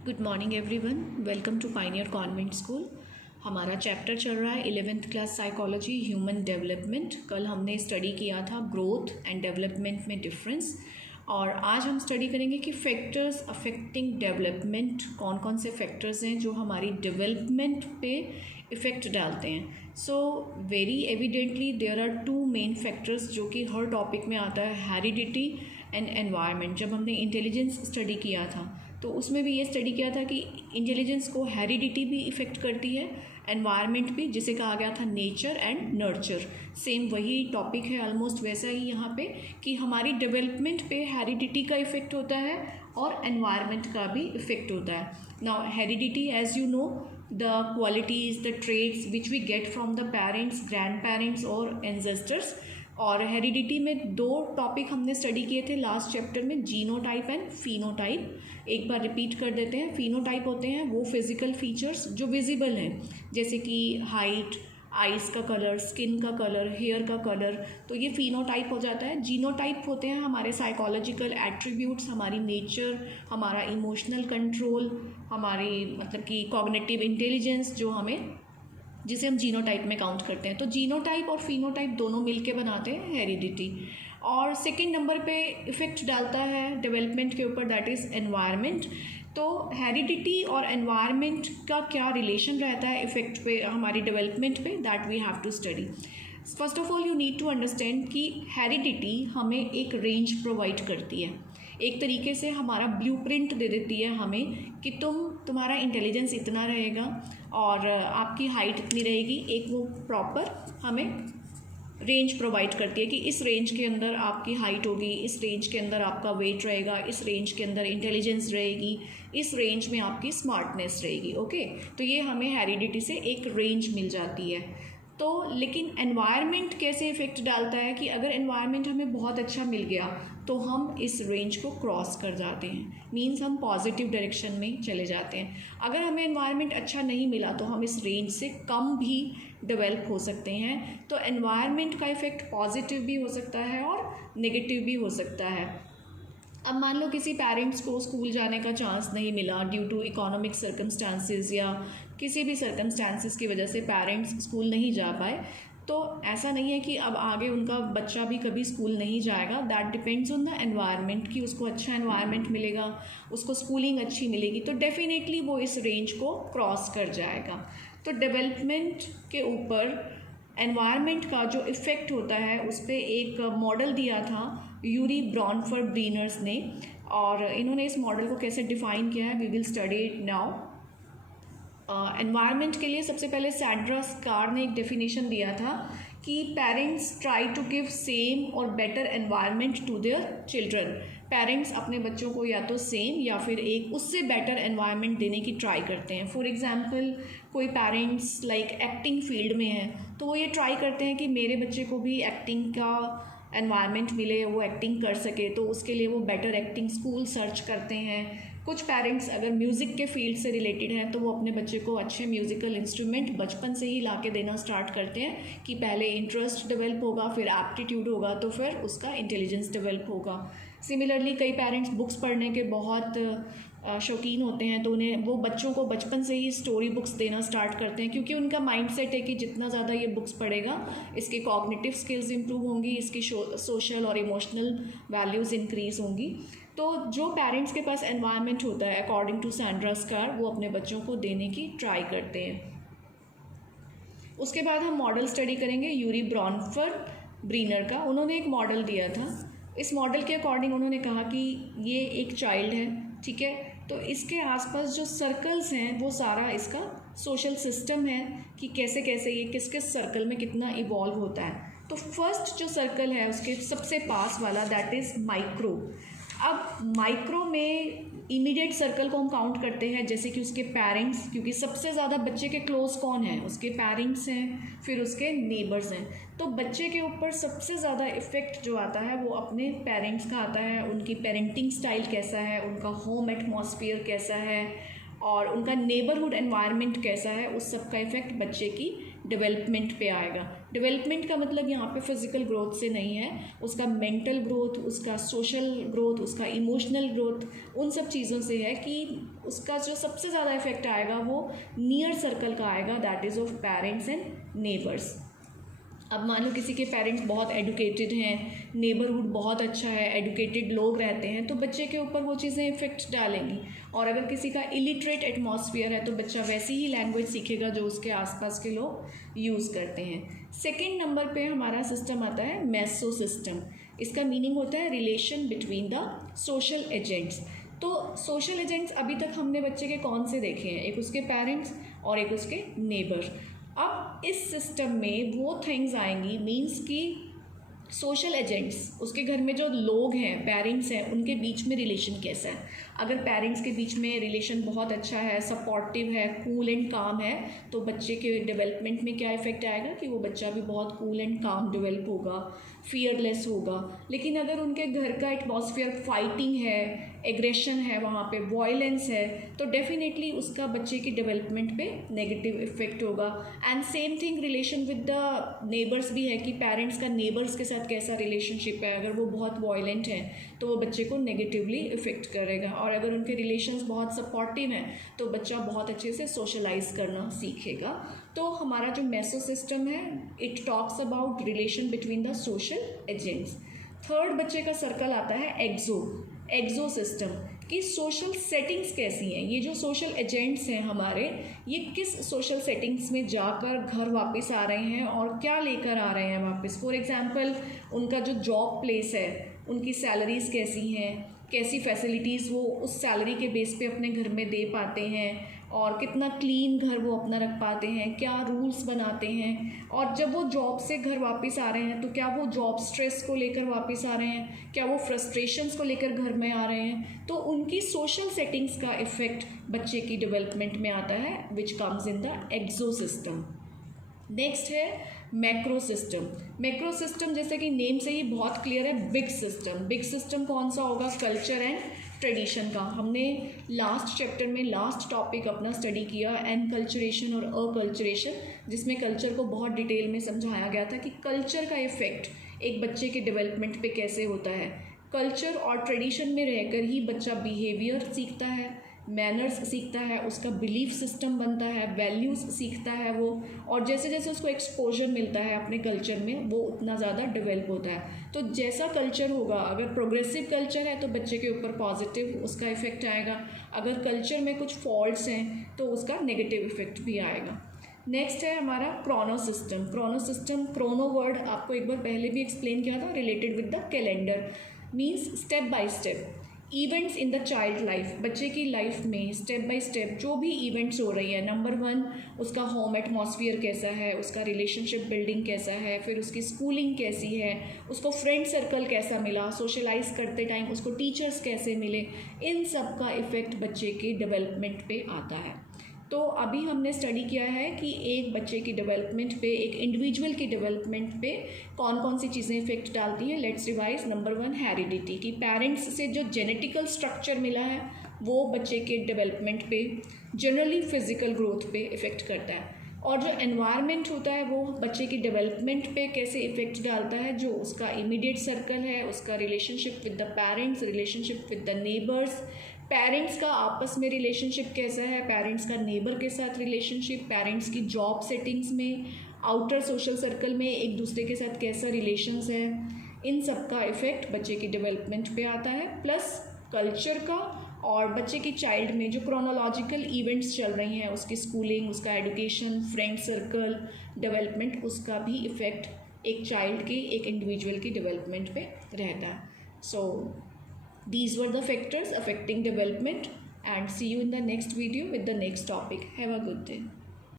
Good morning everyone, welcome to Pioneer Convent School. हमारा chapter चल रहा है 11th class psychology human development. कल हमने स्टडी किया था ग्रोथ एंड डेवलपमेंट में डिफरेंस, और आज हम स्टडी करेंगे कि फैक्टर्स अफेक्टिंग डेवलपमेंट, कौन कौन से फैक्टर्स हैं जो हमारी डेवलपमेंट पे इफ़ेक्ट डालते हैं। So very evidently there are two main factors जो कि हर टॉपिक में आता है, हेरिडिटी एंड एनवायरनमेंट। जब हमने इंटेलिजेंस स्टडी किया था तो उसमें भी ये स्टडी किया था कि इंटेलिजेंस को हेरिडिटी भी इफ़ेक्ट करती है, एनवायरनमेंट भी, जिसे कहा गया था नेचर एंड नर्चर। सेम वही टॉपिक है, ऑलमोस्ट वैसा ही यहाँ पे, कि हमारी डेवलपमेंट पे हेरिडिटी का इफ़ेक्ट होता है और एनवायरनमेंट का भी इफ़ेक्ट होता है। Now heredity, as you know, the qualities, the traits which we get from the parents, grandparents और ancestors। और हेरिडिटी में दो टॉपिक हमने स्टडी किए थे लास्ट चैप्टर में, जीनोटाइप एंड फिनोटाइप। एक बार रिपीट कर देते हैं। फिनोटाइप होते हैं वो फिजिकल फीचर्स जो विजिबल हैं, जैसे कि हाइट, आइज़ का कलर, स्किन का कलर, हेयर का कलर, तो ये फिनोटाइप हो जाता है। जीनोटाइप होते हैं हमारे साइकोलॉजिकल एट्रीब्यूट्स, हमारी नेचर, हमारा इमोशनल कंट्रोल, हमारी मतलब कि कॉग्निटिव इंटेलिजेंस, जिसे हम जीनोटाइप में काउंट करते हैं। तो जीनोटाइप और फिनोटाइप दोनों मिलके बनाते हैं हेरिडिटी। और सेकंड नंबर पे इफ़ेक्ट डालता है डेवलपमेंट के ऊपर, दैट इज़ एनवायरनमेंट। तो हेरिडिटी और एनवायरनमेंट का क्या रिलेशन रहता है इफ़ेक्ट पे, हमारी डेवलपमेंट पे, that we have to study. First of all you need to understand कि हेरिडिटी हमें एक रेंज प्रोवाइड करती है, एक तरीके से हमारा ब्लूप्रिंट दे देती है हमें कि तुम्हारा इंटेलिजेंस इतना रहेगा और आपकी हाइट इतनी रहेगी। एक वो प्रॉपर हमें रेंज प्रोवाइड करती है कि इस रेंज के अंदर आपकी हाइट होगी, इस रेंज के अंदर आपका वेट रहेगा, इस रेंज के अंदर इंटेलिजेंस रहेगी, इस रेंज में आपकी स्मार्टनेस रहेगी। ओके, तो ये हमें हेरिडिटी से एक रेंज मिल जाती है। तो लेकिन एनवायरनमेंट कैसे इफ़ेक्ट डालता है कि अगर एनवायरनमेंट हमें बहुत अच्छा मिल गया तो हम इस रेंज को क्रॉस कर जाते हैं, मीन्स हम पॉजिटिव डायरेक्शन में चले जाते हैं। अगर हमें एनवायरनमेंट अच्छा नहीं मिला तो हम इस रेंज से कम भी डेवलप हो सकते हैं। तो एनवायरनमेंट का इफ़ेक्ट पॉजिटिव भी हो सकता है और नेगेटिव भी हो सकता है। अब मान लो किसी पेरेंट्स को स्कूल जाने का चांस नहीं मिला ड्यू टू इकोनॉमिक सर्कमस्टांसिस, या किसी भी सर्कमस्टांसिस की वजह से पेरेंट्स स्कूल नहीं जा पाए, तो ऐसा नहीं है कि अब आगे उनका बच्चा भी कभी स्कूल नहीं जाएगा। That depends on the environment, कि उसको अच्छा एनवायरनमेंट मिलेगा, उसको स्कूलिंग अच्छी मिलेगी तो डेफिनेटली वो इस रेंज को क्रॉस कर जाएगा। तो डेवलपमेंट के ऊपर एनवायरनमेंट का जो इफ़ेक्ट होता है उस पर एक मॉडल दिया था यूरी ब्रॉनफर्ड-ब्रीनर्स ने, और इन्होंने इस मॉडल को कैसे डिफ़ाइन किया है we will study it now. Environment के लिए सबसे पहले सैंड्रा स्कार ने एक डेफिनेशन दिया था कि parents try to give same or better environment to their children. Parents अपने बच्चों को या तो सेम या फिर एक उससे बेटर एनवायरनमेंट देने की ट्राई करते हैं। फॉर एग्जांपल, कोई पेरेंट्स लाइक एक्टिंग फील्ड में है तो वो ये ट्राई करते हैं कि मेरे बच्चे को भी एक्टिंग का एनवायरनमेंट मिले, वो एक्टिंग कर सके, तो उसके लिए वो बेटर एक्टिंग स्कूल सर्च करते हैं। कुछ पेरेंट्स अगर म्यूज़िक के फील्ड से रिलेटेड हैं तो वो अपने बच्चे को अच्छे म्यूज़िकल इंस्ट्रूमेंट बचपन से ही ला के देना स्टार्ट करते हैं कि पहले इंटरेस्ट डेवलप होगा, फिर एप्टीट्यूड होगा, तो फिर उसका इंटेलिजेंस डेवलप होगा। सिमिलरली कई पेरेंट्स बुक्स पढ़ने के बहुत शौकीन होते हैं तो उन्हें वो बच्चों को बचपन से ही स्टोरी बुक्स देना स्टार्ट करते हैं, क्योंकि उनका माइंडसेट है कि जितना ज़्यादा ये बुक्स पढ़ेगा इसके कॉग्निटिव स्किल्स इंप्रूव होंगी, इसकी सोशल और इमोशनल वैल्यूज़ इंक्रीज़ होंगी। तो जो पेरेंट्स के पास एनवायरनमेंट होता है, अकॉर्डिंग टू सैंड्रा स्कार, वो अपने बच्चों को देने की ट्राई करते हैं। उसके बाद हम मॉडल स्टडी करेंगे यूरी ब्रॉनफर्ड-ब्रीनर का। उन्होंने एक मॉडल दिया था। इस मॉडल के अकॉर्डिंग उन्होंने कहा कि ये एक चाइल्ड है, ठीक है, तो इसके आसपास जो सर्कल्स हैं वो सारा इसका सोशल सिस्टम है कि कैसे कैसे ये किस किस सर्कल में कितना इवॉल्व होता है। तो फर्स्ट जो सर्कल है उसके सबसे पास वाला, दैट इज़ माइक्रो। अब माइक्रो में इमीडिएट सर्कल को हम काउंट करते हैं, जैसे कि उसके पेरेंट्स, क्योंकि सबसे ज़्यादा बच्चे के क्लोज कौन है, उसके पेरेंट्स हैं, फिर उसके नेबर्स हैं। तो बच्चे के ऊपर सबसे ज़्यादा इफ़ेक्ट जो आता है वो अपने पेरेंट्स का आता है। उनकी पेरेंटिंग स्टाइल कैसा है, उनका होम एटमॉस्फेयर कैसा है और उनका नेबरहुड एनवायरनमेंट कैसा है, उस सब का इफ़ेक्ट बच्चे की डेवलपमेंट पे आएगा। डेवलपमेंट का मतलब यहाँ पे फिजिकल ग्रोथ से नहीं है, उसका मेंटल ग्रोथ, उसका सोशल ग्रोथ, उसका इमोशनल ग्रोथ, उन सब चीज़ों से है कि उसका जो सबसे ज़्यादा इफेक्ट आएगा वो नियर सर्कल का आएगा, that is of parents and neighbours. अब मान लो किसी के पेरेंट्स बहुत एडुकेटेड हैं, नेबरहुड बहुत अच्छा है, एडुकेटेड लोग रहते हैं, तो बच्चे के ऊपर वो चीज़ें इफेक्ट डालेंगी। और अगर किसी का इलिटरेट एटमॉस्फेयर है तो बच्चा वैसी ही लैंग्वेज सीखेगा जो उसके आसपास के लोग यूज़ करते हैं। सेकेंड नंबर पे हमारा सिस्टम आता है मेसो सिस्टम। इसका मीनिंग होता है relation between the social agents. तो सोशल एजेंट्स अभी तक हमने बच्चे के कौन से देखे हैं, एक उसके पेरेंट्स और एक उसके नेबर। अब इस सिस्टम में वो थिंग्स आएंगी, मीन्स कि सोशल एजेंट्स, उसके घर में जो लोग हैं, पेरेंट्स हैं, उनके बीच में रिलेशन कैसा है। अगर पेरेंट्स के बीच में रिलेशन बहुत अच्छा है, सपोर्टिव है, कूल एंड काम है, तो बच्चे के डेवलपमेंट में क्या इफेक्ट आएगा कि वो बच्चा भी बहुत कूल एंड काम डेवलप होगा, फियरलेस होगा। लेकिन अगर उनके घर का एटमॉस्फेयर फाइटिंग है, एग्रेशन है, वहाँ पे वॉयलेंस है, तो डेफिनेटली उसका बच्चे की डेवलपमेंट पे नेगेटिव इफेक्ट होगा। And same thing relation with the neighbours भी है कि पेरेंट्स का नेबर्स के साथ कैसा रिलेशनशिप है। अगर वो बहुत वॉयलेंट हैं तो वो बच्चे को नेगेटिवली इफेक्ट करेगा, और अगर उनके रिलेशंस बहुत सपोर्टिव हैं तो बच्चा बहुत अच्छे से सोशलाइज करना सीखेगा। तो हमारा जो मेसो सिस्टम है, it talks about relation between the social agents. Third बच्चे का सर्कल आता है एक्सो सिस्टम, कि सोशल सेटिंग्स कैसी हैं। ये जो सोशल एजेंट्स हैं हमारे, ये किस सोशल सेटिंग्स में जाकर घर वापस आ रहे हैं और क्या लेकर आ रहे हैं वापस। फॉर एग्जांपल उनका जो जॉब प्लेस है, उनकी सैलरीज़ कैसी हैं, कैसी फैसिलिटीज़ वो उस सैलरी के बेस पे अपने घर में दे पाते हैं, और कितना क्लीन घर वो अपना रख पाते हैं, क्या रूल्स बनाते हैं। और जब वो जॉब से घर वापस आ रहे हैं तो क्या वो जॉब स्ट्रेस को लेकर वापस आ रहे हैं, क्या वो फ्रस्ट्रेशंस को लेकर घर में आ रहे हैं। तो उनकी सोशल सेटिंग्स का इफ़ेक्ट बच्चे की डेवलपमेंट में आता है, which comes in the exo system. Next है मैक्रो सिस्टम। मैक्रो सिस्टम जैसे कि नेम से ही बहुत क्लियर है, बिग सिस्टम। बिग सिस्टम कौन सा होगा, कल्चर एंड ट्रेडिशन का। हमने लास्ट चैप्टर में लास्ट टॉपिक अपना स्टडी किया एनकल्चरेशन और अकल्चरेशन, जिसमें कल्चर को बहुत डिटेल में समझाया गया था कि कल्चर का इफ़ेक्ट एक बच्चे के डेवलपमेंट पे कैसे होता है। कल्चर और ट्रेडिशन में रहकर ही बच्चा बिहेवियर सीखता है, मैनर्स सीखता है, उसका बिलीफ सिस्टम बनता है, वैल्यूज़ सीखता है वो, और जैसे जैसे उसको एक्सपोजर मिलता है अपने कल्चर में वो उतना ज़्यादा डेवलप होता है। तो जैसा कल्चर होगा, अगर प्रोग्रेसिव कल्चर है तो बच्चे के ऊपर पॉजिटिव उसका इफ़ेक्ट आएगा, अगर कल्चर में कुछ फॉल्ट्स हैं तो उसका नेगेटिव इफ़ेक्ट भी आएगा। नेक्स्ट है हमारा Chrono system. Chrono system, Chrono word आपको एक बार पहले भी एक्सप्लेन किया था, related with the calendar, means step by step events in the child life. बच्चे की लाइफ में स्टेप बाय स्टेप जो भी इवेंट्स हो रही है, नंबर 1 उसका होम एटमॉस्फेयर कैसा है, उसका रिलेशनशिप बिल्डिंग कैसा है, फिर उसकी स्कूलिंग कैसी है, उसको फ्रेंड सर्कल कैसा मिला, सोशलाइज करते टाइम उसको टीचर्स कैसे मिले, इन सब का इफ़ेक्ट बच्चे के डेवलपमेंट पे आता है। तो अभी हमने स्टडी किया है कि एक बच्चे की डेवलपमेंट पे, एक इंडिविजुअल की डेवलपमेंट पे कौन कौन सी चीज़ें इफेक्ट डालती हैं। Let's revise. नंबर 1 हेरिडिटी, कि पेरेंट्स से जो जेनेटिकल स्ट्रक्चर मिला है वो बच्चे के डेवलपमेंट पे, जनरली फिजिकल ग्रोथ पे इफ़ेक्ट करता है। और जो एनवायरनमेंट होता है वो बच्चे की डेवलपमेंट पे कैसे इफ़ेक्ट डालता है, जो उसका इमीडिएट सर्कल है, उसका relationship with the parents, relationship with the neighbours, parents का आपस में रिलेशनशिप कैसा है, पेरेंट्स का नेबर के साथ रिलेशनशिप, पेरेंट्स की जॉब सेटिंग्स में, आउटर सोशल सर्कल में एक दूसरे के साथ कैसा रिलेशंस है, इन सब का इफ़ेक्ट बच्चे की डेवलपमेंट पे आता है। प्लस कल्चर का, और बच्चे की चाइल्ड में जो क्रोनोलॉजिकल इवेंट्स चल रही हैं, उसकी स्कूलिंग, उसका एजुकेशन, फ्रेंड सर्कल डेवलपमेंट, उसका भी इफ़ेक्ट एक चाइल्ड की, एक इंडिविजुअल की डेवलपमेंट पे रहता है। सो these were the factors affecting development, and see you in the next video with the next topic. Have a good day.